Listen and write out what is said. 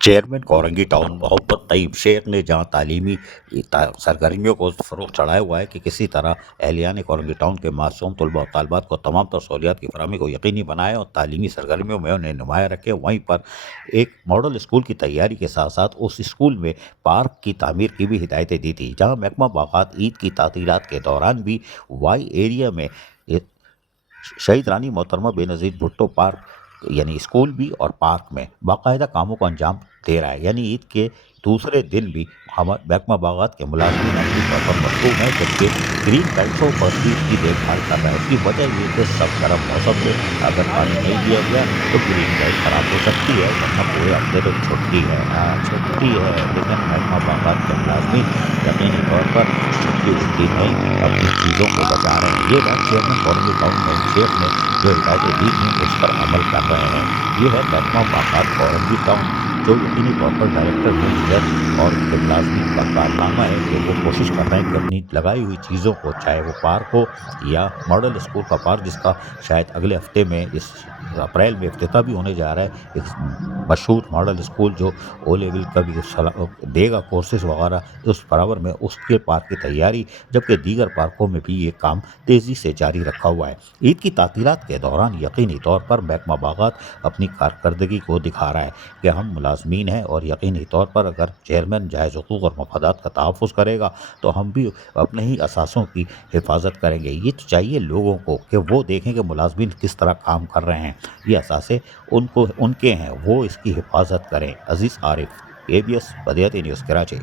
Chairman Korangi town मोहब्बत तईब शेख ने जहां तालीमी सरगर्मियों को फ़रोग़ चढ़ाया हुआ है कि किसी तरह अहलियान कोरंगी टाउन के मासूम तलबा और तालबात को तमाम तर सहूलियात की फराहमी को यकीनी बनाए और तालीमी सरगर्मियों में उन्हें नुमाया रखे। वहीं पर एक मॉडल स्कूल की तैयारी के साथ साथ उस स्कूल में पार्क की तामीर की भी हिदायतें दी थी, जहाँ महकमा बाग़ात ईद की तातीलात के दौरान भी वाई एरिया में शहीद रानी मोहतरमा बेनज़ीर भुट्टो पार्क यानी स्कूल भी और पार्क में बाकायदा कामों को अंजाम दे रहा है। यानी ईद के दूसरे दिन भी हमारे महकमा बाग़ात के मुलाज़मीन अमली तौर पर मसरूफ़ हैं, जबकि ग्रीन बेल्ट्स और बस्ती की देखभाल कर रहा है। इसकी वजह ये कि सब गर्म मौसम में अगर पानी नहीं दिया गया तो ग्रीन बेल्ट ख़राब हो सकती है, वरना पूरे हफ्ते तो छुट्टी है। हाँ छुट्टी है, लेकिन महकमा बाग़ात के मुलाज़मीन यकीनी तौर पर छुट्टी उट्टी नहीं, अपनी चीज़ों को बचा रहे हैं। ये बात चेयरमैन कोरंगी टाउन नईम शेख ने जो हिदायतें दी थी उस पर अमल कर रहे हैं। ये है महकमा बाग़ात कोरंगी टाउन, जो यकीनी तौर पर डायरेक्टर मैनेजर और उनके मुलाज़मीन का कारनामा है कि वो कोशिश कर रहे हैं कि अपनी लगाई हुई चीज़ों को, चाहे वो पार्क हो या मॉडल स्कूल का पार्क, जिसका शायद अगले हफ्ते में इस अप्रैल में इफ्तिताह भी होने जा रहा है। एक मशहूर मॉडल स्कूल जो ओ लेवल का भी देगा कोर्सेज वगैरह, उस बराबर में उसके पार्क की तैयारी, जबकि दीगर पार्कों में भी ये काम तेज़ी से जारी रखा हुआ है। ईद की तातीलात के दौरान यकीनी तौर पर महकमा बाग़ात अपनी कारकर्दगी को दिखा रहा है कि हम मुलाज़मीन हैं, और यकीनी तौर पर अगर चेयरमैन जायज़ हुकूक़ और मफादात का तहफ़्फ़ुज़ करेगा तो हम भी अपने ही असासों की हिफाजत करेंगे। ये तो चाहिए लोगों को कि वो देखें कि मुलाज़मीन किस तरह काम कर रहे हैं, ये असासे उनको उनके हैं, वो इसकी हिफाजत करें। अज़ीज़ आरिफ, ABS बदियाती न्यूज़, कराची।